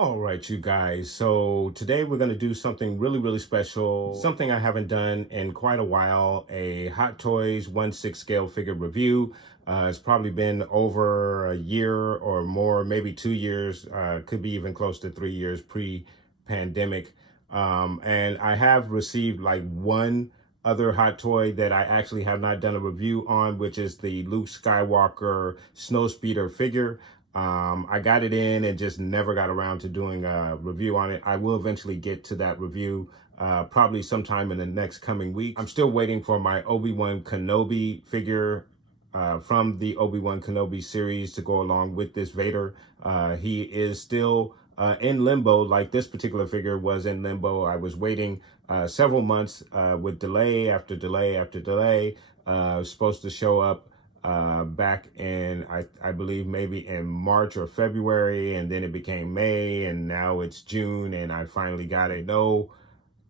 All right, you guys. So today we're going to do something really special, something I haven't done in quite a while, a Hot Toys 1/6 scale figure review. It's probably been over a year or more, maybe 2 years, could be even close to 3 years pre-pandemic. And I have received like one other Hot Toy that I actually have not done a review on, which is the Luke Skywalker Snowspeeder figure. I got it in and just never got around to doing a review on it. I will eventually get to that review, probably sometime in the next coming week. I'm still waiting for my Obi-Wan Kenobi figure from the Obi-Wan Kenobi series to go along with this Vader. He is still in limbo, like this particular figure was in limbo. I was waiting several months with delay after delay after delay. Supposed to show up back in, I believe maybe in March or February, and then it became May, and now it's June, and I finally got it. No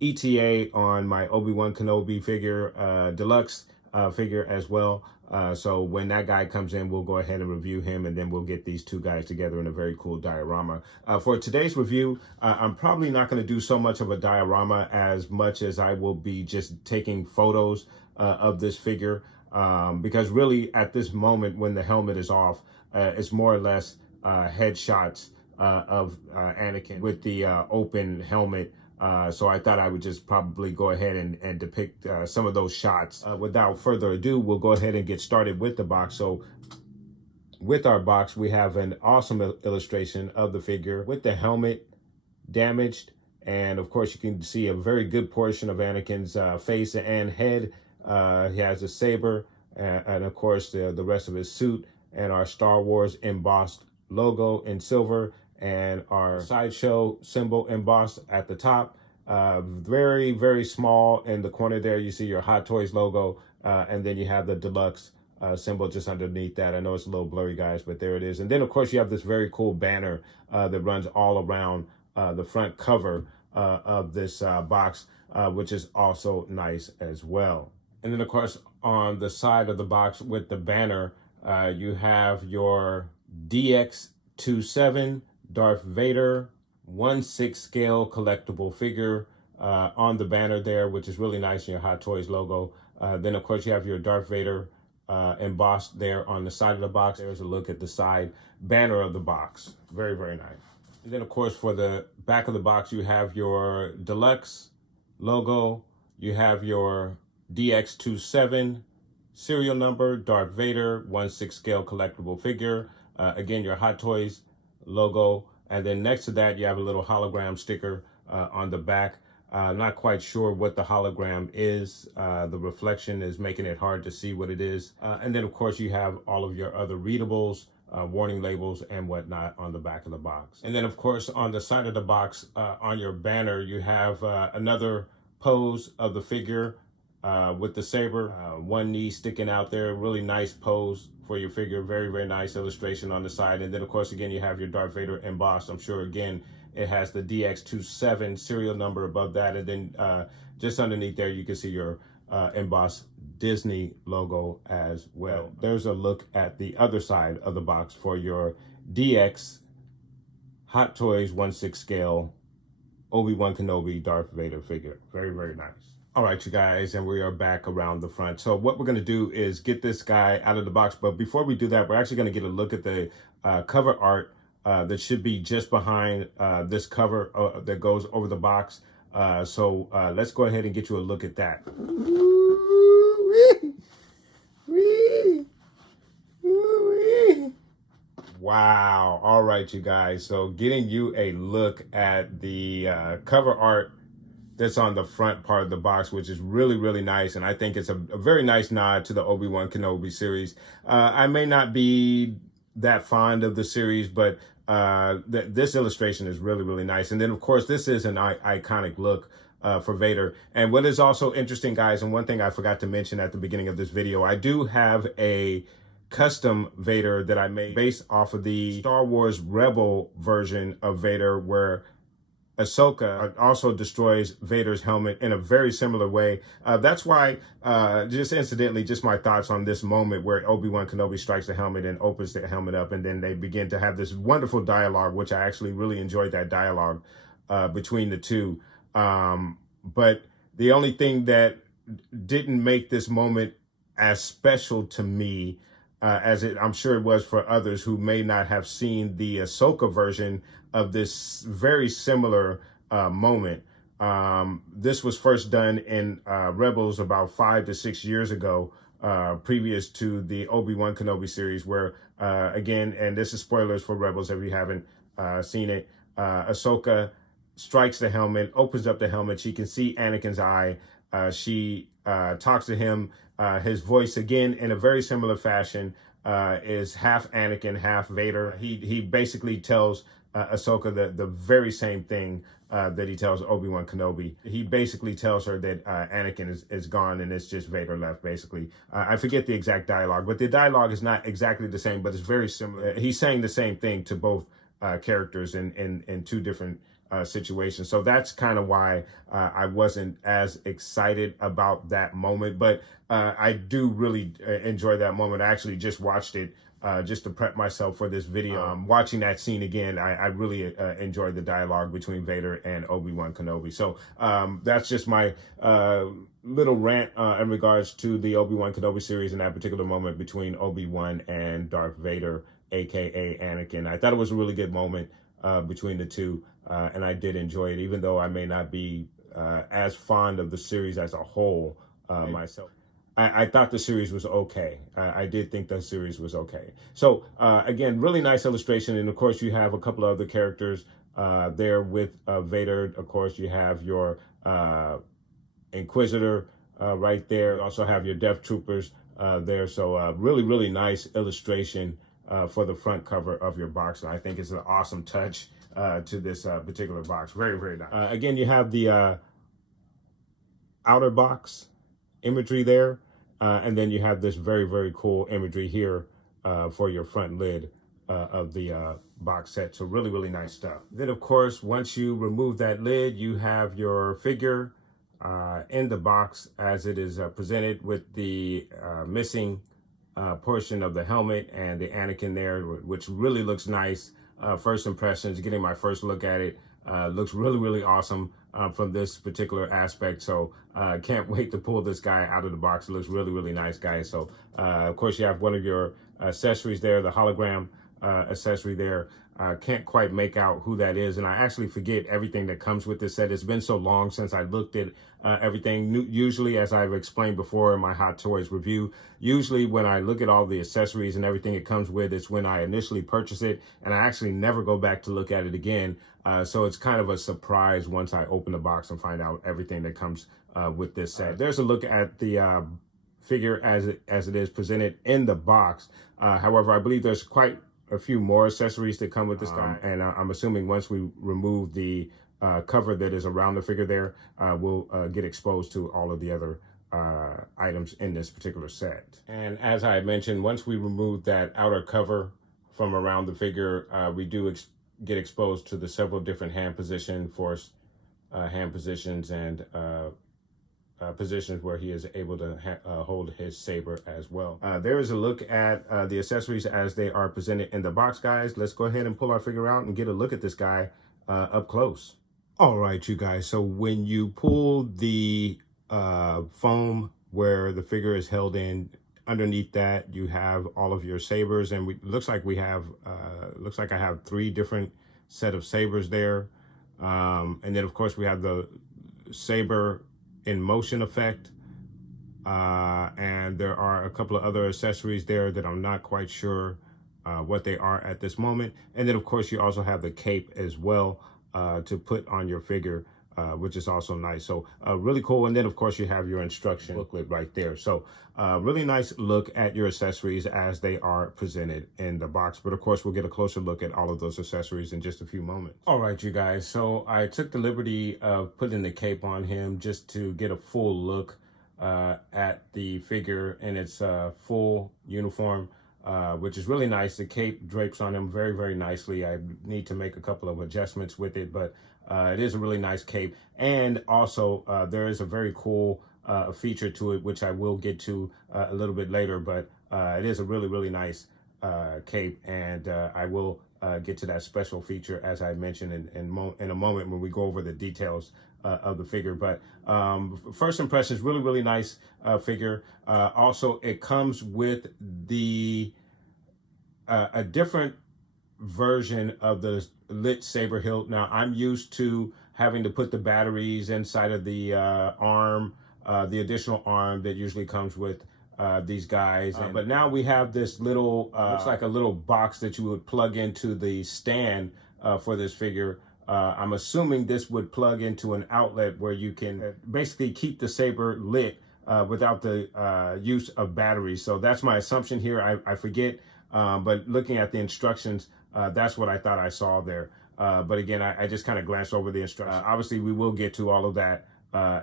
ETA on my Obi-Wan Kenobi figure, deluxe figure as well. So when that guy comes in, we'll go ahead and review him, and then we'll get these two guys together in a very cool diorama. For today's review, I'm probably not going to do so much of a diorama as much as I will be just taking photos of this figure. Because really at this moment when the helmet is off, it's more or less headshots of Anakin with the open helmet. So I thought I would just probably go ahead and depict some of those shots. Without further ado, we'll go ahead and get started with the box. So with our box, we have an awesome illustration of the figure with the helmet damaged. And of course, you can see a very good portion of Anakin's face and head. He has a saber and of course the rest of his suit, and our Star Wars embossed logo in silver, and our sideshow symbol embossed at the top. Very small in the corner there, you see your Hot Toys logo, and then you have the deluxe symbol just underneath that. I know it's a little blurry, guys, but there it is. And then of course you have this very cool banner that runs all around the front cover of this box, which is also nice as well. And then, of course, on the side of the box with the banner, you have your Dx27 Darth Vader 1/6 scale collectible figure on the banner there, which is really nice in your Hot Toys logo. Then, of course, you have your Darth Vader embossed there on the side of the box. There's a look at the side banner of the box. Very nice. And then, of course, for the back of the box, you have your deluxe logo. You have your Dx27 serial number, Darth Vader 1/6 scale collectible figure. Again, your Hot Toys logo. And then next to that, you have a little hologram sticker on the back. Not quite sure what the hologram is. The reflection is making it hard to see what it is. And then, of course, you have all of your other readables, warning labels and whatnot on the back of the box. And then, of course, on the side of the box, on your banner, you have another pose of the figure with the saber, one knee sticking out there. Really nice pose for your figure. Very nice illustration on the side. And then, of course, again, you have your Darth Vader embossed. I'm sure, again, it has the Dx27 serial number above that. And then just underneath there, you can see your embossed Disney logo as well. There's a look at the other side of the box for your DX Hot Toys 1/6 scale Obi-Wan Kenobi Darth Vader figure. Very nice. All right, you guys, and we are back around the front. So what we're going to do is get this guy out of the box. But before we do that, we're actually going to get a look at the cover art that should be just behind this cover that goes over the box. So let's go ahead and get you a look at that. Wow. All right, you guys. So getting you a look at the cover art that's on the front part of the box, which is really nice. And I think it's a very nice nod to the Obi-Wan Kenobi series. I may not be that fond of the series, but this illustration is really, really nice. And then, of course, this is an iconic look for Vader. And what is also interesting, guys, and one thing I forgot to mention at the beginning of this video, I do have a custom Vader that I made based off of the Star Wars Rebel version of Vader, where Ahsoka also destroys Vader's helmet in a very similar way. That's why, just incidentally, just my thoughts on this moment where Obi-Wan Kenobi strikes the helmet and opens the helmet up, and then they begin to have this wonderful dialogue, which I actually really enjoyed that dialogue between the two. But the only thing that didn't make this moment as special to me as I'm sure it was for others who may not have seen the Ahsoka version of this very similar moment. This was first done in Rebels about 5 to 6 years ago, previous to the Obi-Wan Kenobi series, where, again, and this is spoilers for Rebels if you haven't seen it, Ahsoka strikes the helmet, opens up the helmet. She can see Anakin's eye. She talks to him. His voice, again, in a very similar fashion, is half Anakin, half Vader. He basically tells Ahsoka the very same thing that he tells Obi-Wan Kenobi. He basically tells her that Anakin is gone and it's just Vader left, basically. I forget the exact dialogue, but the dialogue is not exactly the same, but it's very similar. He's saying the same thing to both characters in two different situation. So that's kind of why I wasn't as excited about that moment, but I do really enjoy that moment. I actually just watched it just to prep myself for this video. Watching that scene again, I really enjoyed the dialogue between Vader and Obi-Wan Kenobi. So that's just my little rant in regards to the Obi-Wan Kenobi series and that particular moment between Obi-Wan and Darth Vader, aka Anakin. I thought it was a really good moment between the two, and I did enjoy it, even though I may not be as fond of the series as a whole myself. I thought the series was okay. I did think the series was okay. So again, really nice illustration, and of course you have a couple of other characters there with Vader. Of course you have your Inquisitor right there. You also have your Death Troopers there. So really, really nice illustration for the front cover of your box. And I think it's an awesome touch to this particular box. Very, very nice. Again, you have the outer box imagery there. And then you have this very, very cool imagery here for your front lid of the box set. So really, really nice stuff. Then, of course, once you remove that lid, you have your figure in the box as it is presented, with the missing portion of the helmet and the Anakin there, which really looks nice. First impressions, getting my first look at it, looks really, really awesome from this particular aspect. So can't wait to pull this guy out of the box. It looks really, really nice, guys. So of course you have one of your accessories there, the hologram accessory there. Can't quite make out who that is, and I actually forget everything that comes with this set. It's been so long since I looked at everything. Usually, as I've explained before in my Hot Toys review, usually when I look at all the accessories and everything it comes with, it's when I initially purchase it, and I actually never go back to look at it again. So it's kind of a surprise once I open the box and find out everything that comes with this set. There's a look at the figure as it is presented in the box. However, I believe there's quite a few more accessories that come with this guy, and I'm assuming once we remove the cover that is around the figure there, we'll get exposed to all of the other items in this particular set. And as I mentioned, once we remove that outer cover from around the figure, we do get exposed to the several different hand positions and positions where he is able to hold his saber as well. There is a look at the accessories as they are presented in the box, guys. Let's go ahead and pull our figure out and get a look at this guy up close. All right, you guys. So when you pull the foam where the figure is held in, underneath that you have all of your sabers, and looks like I have 3 different set of sabers there, and then of course we have the saber in motion effect, and there are a couple of other accessories there that I'm not quite sure what they are at this moment. And then of course you also have the cape as well to put on your figure which is also nice. So really cool. And then of course you have your instruction booklet right there. So really nice look at your accessories as they are presented in the box. But of course we'll get a closer look at all of those accessories in just a few moments. All right, you guys. So I took the liberty of putting the cape on him just to get a full look at the figure in its full uniform, which is really nice. The cape drapes on him very, very nicely. I need to make a couple of adjustments with it, but it is a really nice cape. And also there is a very cool feature to it, which I will get to a little bit later, but it is a really, really nice cape. And I will get to that special feature, as I mentioned in a moment when we go over the details of the figure. But first impressions, really, really nice figure. Also, it comes with the a different version of the lit saber hilt. Now, I'm used to having to put the batteries inside of the arm, the additional arm that usually comes with these guys. But now we have this little, looks like a little box that you would plug into the stand for this figure. I'm assuming this would plug into an outlet where you can basically keep the saber lit without the use of batteries. So that's my assumption here. I forget, but looking at the instructions, that's what I thought I saw there. But again, I just kind of glanced over the instructions. Obviously, we will get to all of that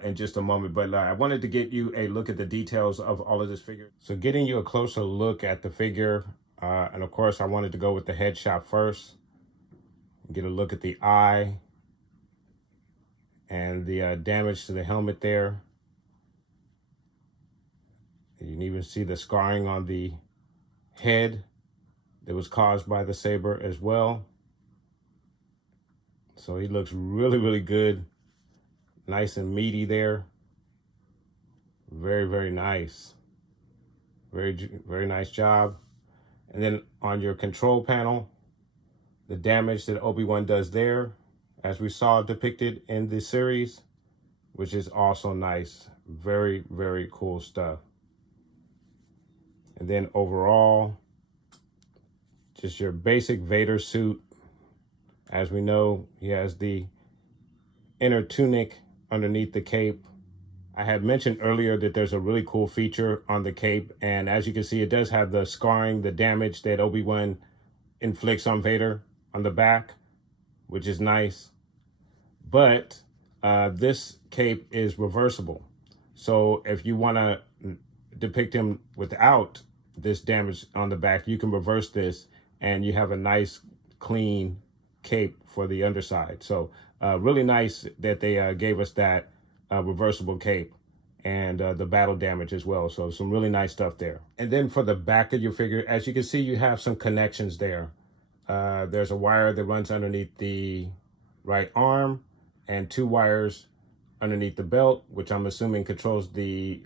in just a moment, but I wanted to get you a look at the details of all of this figure. So getting you a closer look at the figure, and of course, I wanted to go with the headshot first. Get a look at the eye and the damage to the helmet there. You can even see the scarring on the head that was caused by the saber as well. So he looks really, really good. Nice and meaty there. Very, very nice. Very, very nice job. And then on your control panel, the damage that Obi-Wan does there, as we saw depicted in the series, which is also nice. Very, very cool stuff. And then overall, just your basic Vader suit. As we know, he has the inner tunic underneath the cape. I had mentioned earlier that there's a really cool feature on the cape. And as you can see, it does have the scarring, the damage that Obi-Wan inflicts on Vader on the back, which is nice. But this cape is reversible. So if you want to depict him without this damage on the back, you can reverse this and you have a nice clean cape for the underside. So really nice that they gave us that reversible cape and the battle damage as well. So some really nice stuff there. And then for the back of your figure, as you can see, you have some connections there. There's a wire that runs underneath the right arm and 2 wires underneath the belt, which I'm assuming controls the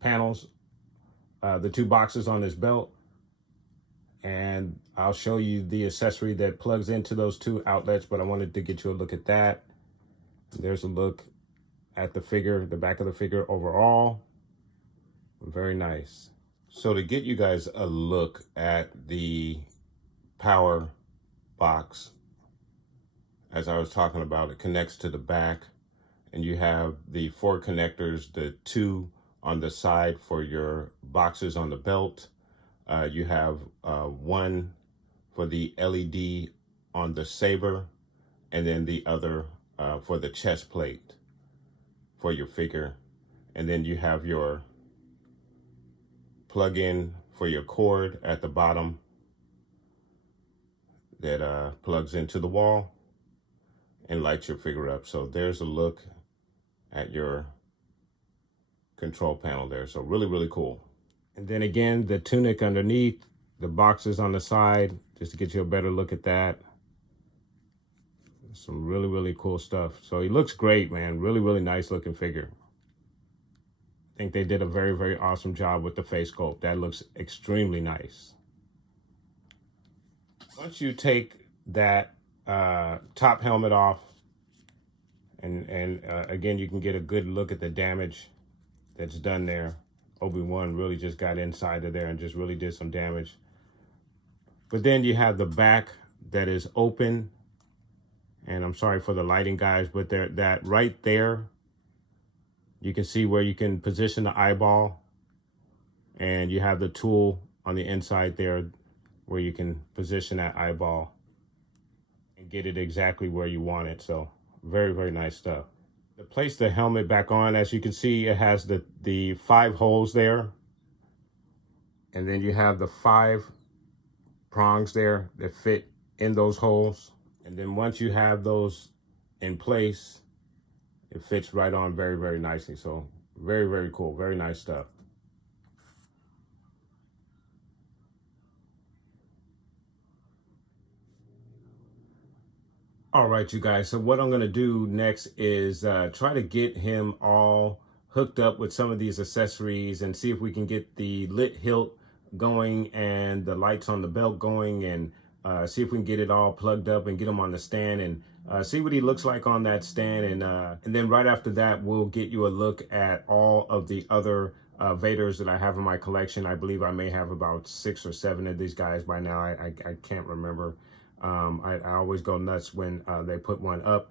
panels, the 2 boxes on this belt. And I'll show you the accessory that plugs into those 2 outlets, but I wanted to get you a look at that. There's a look at the figure, the back of the figure overall. Very nice. So to get you guys a look at the power box, as I was talking about, it connects to the back, and you have the 4 connectors, the 2 on the side for your boxes on the belt. You have 1 for the LED on the saber, and then the other for the chest plate for your figure. And then you have your plug-in for your cord at the bottom that plugs into the wall and lights your figure up. So there's a look at your control panel there. So really, really cool. And then again, the tunic underneath, the boxes on the side, just to get you a better look at that. Some really, really cool stuff. So he looks great, man. Really, really nice looking figure. I think they did a very, very awesome job with the face sculpt. That looks extremely nice. Once you take that top helmet off, and again, you can get a good look at the damage that's done there. Obi-Wan really just got inside of there and just really did some damage. But then you have the back that is open, And I'm sorry for the lighting, guys, but that right there, you can see where you can position the eyeball, and you have the tool on the inside there where you can position that eyeball and get it exactly where you want it. So very, very nice stuff. To place the helmet back on, as you can see, it has the 5 holes there. And then you have the 5 prongs there that fit in those holes. And then once you have those in place, it fits right on very, very nicely. So very, very cool. Very nice stuff. All right, you guys. So what I'm going to do next is try to get him all hooked up with some of these accessories and see if we can get the lit hilt going and the lights on the belt going, and see if we can get it all plugged up and get him on the stand and see what he looks like on that stand. And then right after that, we'll get you a look at all of the other Vaders that I have in my collection. I believe I may have about 6 or 7 of these guys by now. I can't remember. I always go nuts when they put one up.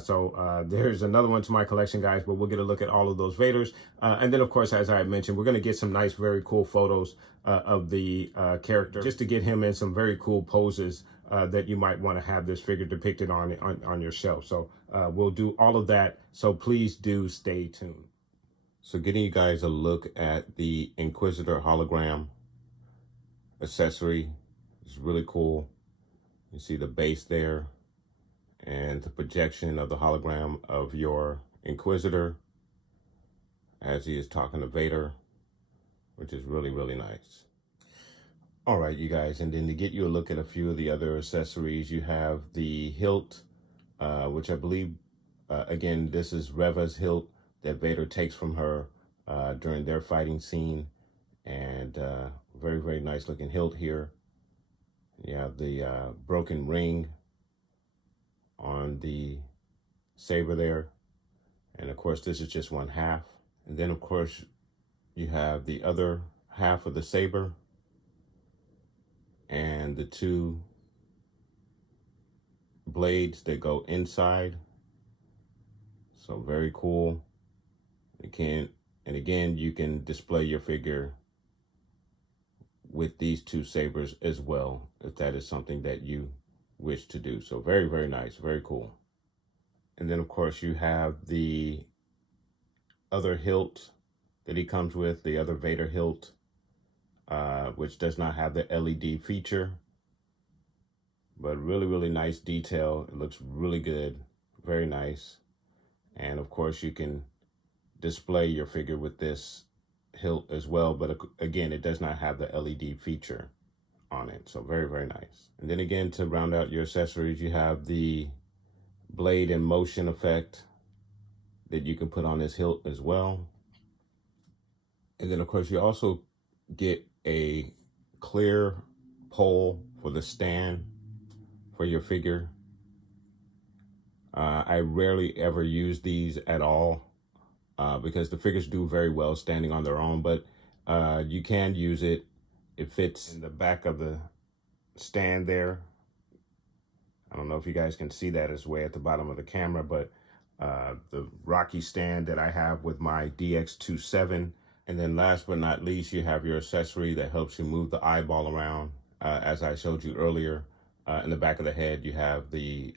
So there's another one to my collection, guys, but we'll get a look at all of those Vaders. And then, of course, as I mentioned, we're going to get some nice, very cool photos of the character, just to get him in some very cool poses that you might want to have this figure depicted on your shelf. So we'll do all of that. So please do stay tuned. So getting you guys a look at the Inquisitor hologram accessory is really cool. You see the base there and the projection of the hologram of your Inquisitor as he is talking to Vader, which is really, really nice. All right, you guys, and then to get you a look at a few of the other accessories, you have the hilt, which I believe, again, this is Reva's hilt that Vader takes from her during their fighting scene, and very, very nice looking hilt here. You have the broken ring on the saber there. And of course, this is just one half. And then of course, you have the other half of the saber and the 2 blades that go inside. So very cool. Again, you can display your figure with these 2 sabers as well, if that is something that you wish to do. So very, very nice, very cool. And then of course you have the other hilt that he comes with, the other Vader hilt, which does not have the LED feature, but really, really nice detail. It looks really good, very nice. And of course you can display your figure with this hilt as well, but again, it does not have the LED feature on it. So very, very nice. And then again, to round out your accessories, you have the blade in motion effect that you can put on this hilt as well. And then of course you also get a clear pole for the stand for your figure. I rarely ever use these at all because the figures do very well standing on their own, but you can use it. It fits in the back of the stand there. I don't know if you guys can see that, it's way at the bottom of the camera, but the Rocky stand that I have with my Dx27. And then last but not least, you have your accessory that helps you move the eyeball around. As I showed you earlier, in the back of the head, you have the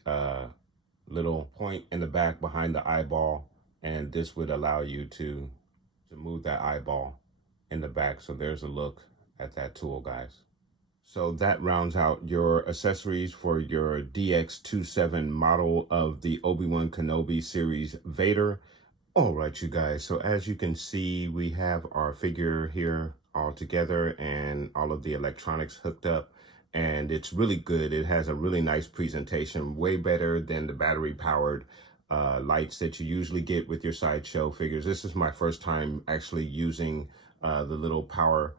little point in the back behind the eyeball, and this would allow you to move that eyeball in the back. So there's a look at that tool, guys. So that rounds out your accessories for your Dx27 model of the Obi-Wan Kenobi series Vader. All right, you guys, so as you can see, we have our figure here all together and all of the electronics hooked up, and it's really good. It has a really nice presentation, way better than the battery powered lights that you usually get with your sideshow figures. This is my first time actually using the little power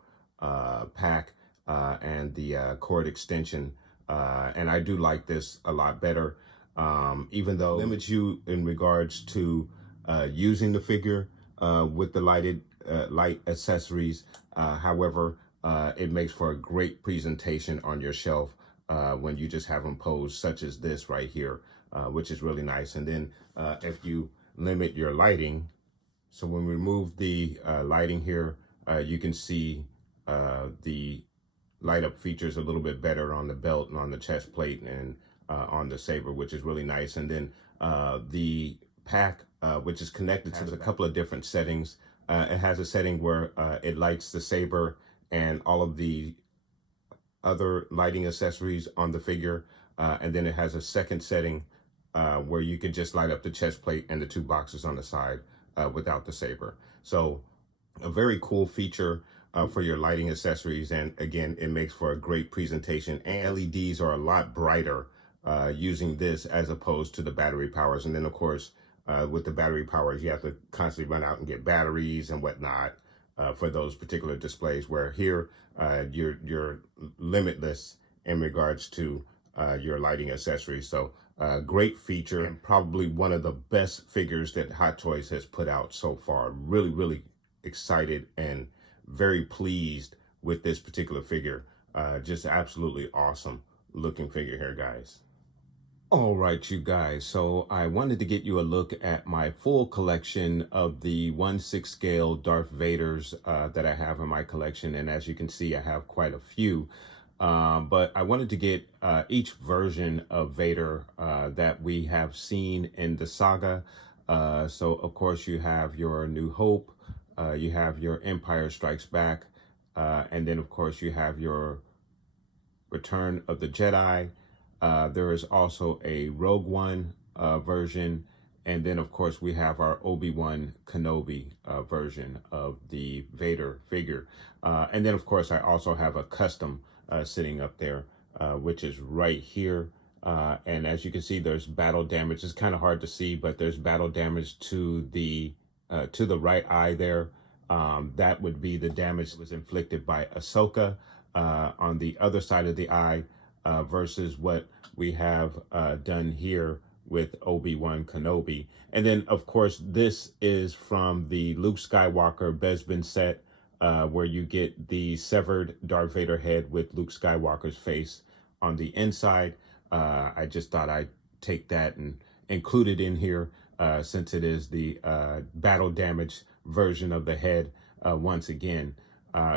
pack and the cord extension, and I do like this a lot better, even though it limits you in regards to using the figure with the light accessories. However, it makes for a great presentation on your shelf when you just have them posed, such as this right here. which is really nice. And then if you limit your lighting, so when we remove the lighting here, you can see the light up features a little bit better on the belt and on the chest plate and on the saber, which is really nice. And then the pack, which is connected to a couple of different settings. It has a setting where it lights the saber and all of the other lighting accessories on the figure. And then it has a second setting where you can just light up the chest plate and the two boxes on the side without the saber. So a very cool feature for your lighting accessories. And again, it makes for a great presentation, and LEDs are a lot brighter using this as opposed to the battery powers. And then of course, with the battery powers, you have to constantly run out and get batteries and whatnot for those particular displays, where here you're limitless in regards to your lighting accessories. So great feature, and probably one of the best figures that Hot Toys has put out so far. Really, really excited and very pleased with this particular figure. Just absolutely awesome looking figure here, guys. All right, you guys, so I wanted to get you a look at my full collection of the 1/6 scale Darth Vaders that I have in my collection. And as you can see, I have quite a few. But I wanted to get each version of Vader that we have seen in the saga. So, of course, you have your New Hope, you have your Empire Strikes Back, and then, of course, you have your Return of the Jedi. There is also a Rogue One version. And then, of course, we have our Obi-Wan Kenobi version of the Vader figure. And then, of course, I also have a custom sitting up there, which is right here. And as you can see, there's battle damage. It's kind of hard to see, but there's battle damage to the right eye there. That would be the damage that was inflicted by Ahsoka on the other side of the eye, versus what we have done here with Obi-Wan Kenobi. And then, of course, this is from the Luke Skywalker Bespin set, where you get the severed Darth Vader head with Luke Skywalker's face on the inside. I just thought I'd take that and include it in here, since it is the battle damage version of the head once again.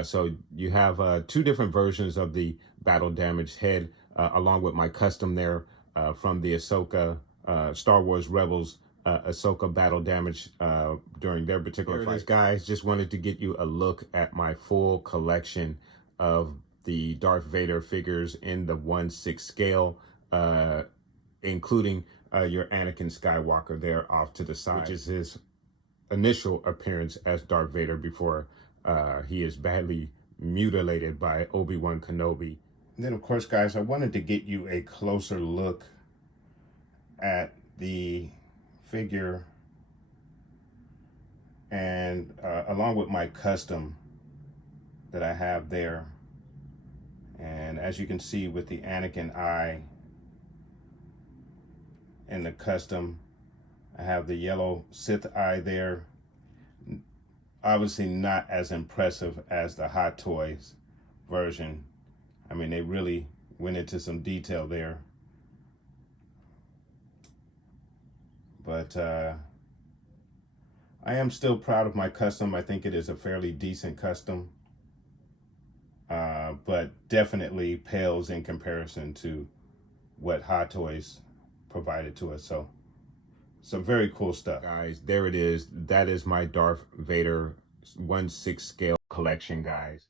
So you have two different versions of the battle damaged head, along with my custom there from the Ahsoka Star Wars Rebels Ahsoka battle damage during their particular fight. Guys, just wanted to get you a look at my full collection of the Darth Vader figures in the 1/6 scale, including your Anakin Skywalker there off to the side, which is his initial appearance as Darth Vader before he is badly mutilated by Obi-Wan Kenobi. And then, of course, guys, I wanted to get you a closer look at the figure, and along with my custom that I have there. And as you can see with the Anakin eye and the custom, I have the yellow Sith eye there. Obviously not as impressive as the Hot Toys version. I mean, they really went into some detail there. But I am still proud of my custom. I think it is a fairly decent custom, but definitely pales in comparison to what Hot Toys provided to us. So some very cool stuff. Guys, there it is. That is my Darth Vader 1/6 scale collection, guys.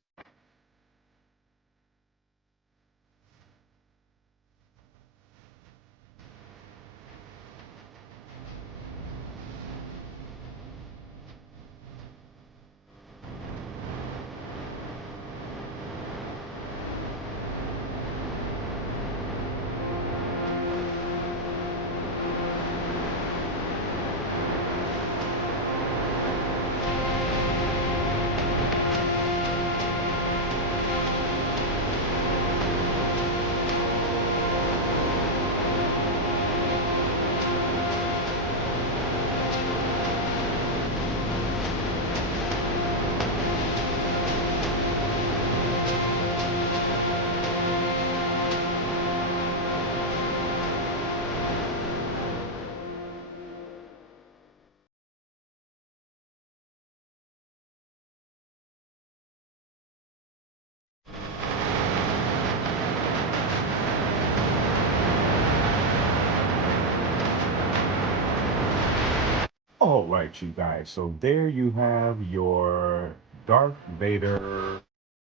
right, you guys. So there you have your Darth Vader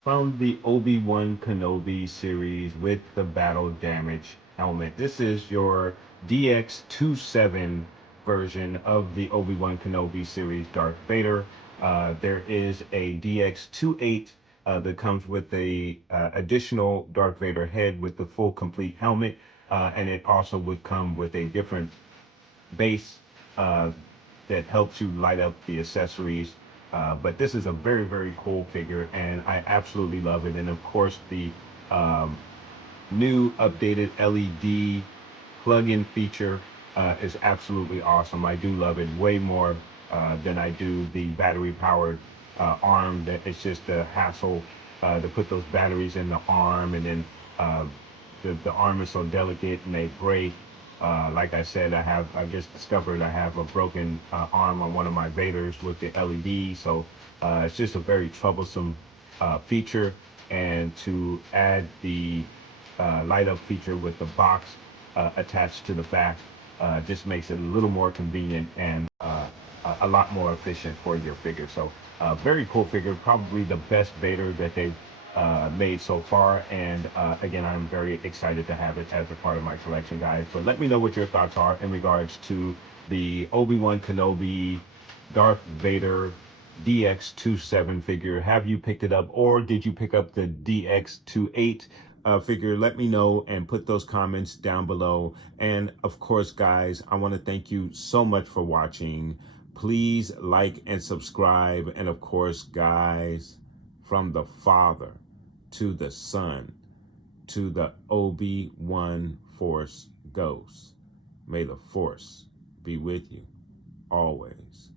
from the Obi-Wan Kenobi series with the battle damage helmet. This is your DX27 version of the Obi-Wan Kenobi series Darth Vader. There is a DX28 that comes with a additional Darth Vader head with the full complete helmet, and it also would come with a different base uh, that helps you light up the accessories. But this is a very, very cool figure, and I absolutely love it. And of course, the um, new updated LED plug-in feature is absolutely awesome. I do love it way more than I do the battery-powered arm. That it's just a hassle to put those batteries in the arm, and then uh, the arm is so delicate and they break. Like I said, I just discovered I have a broken arm on one of my Vaders with the LED, so it's just a very troublesome feature. And to add the light up feature with the box attached to the back just makes it a little more convenient and a lot more efficient for your figure. So very cool figure, probably the best Vader that they've made so far. And again, I'm very excited to have it as a part of my collection, guys. But let me know what your thoughts are in regards to the Obi-Wan Kenobi Darth Vader DX27 figure. Have you picked it up, or did you pick up the DX28 figure? Let me know and put those comments down below. And of course, guys, I want to thank you so much for watching. Please like and subscribe. And of course, guys, from the Father to the Son to the Obi-Wan Force Ghost, may the Force be with you always.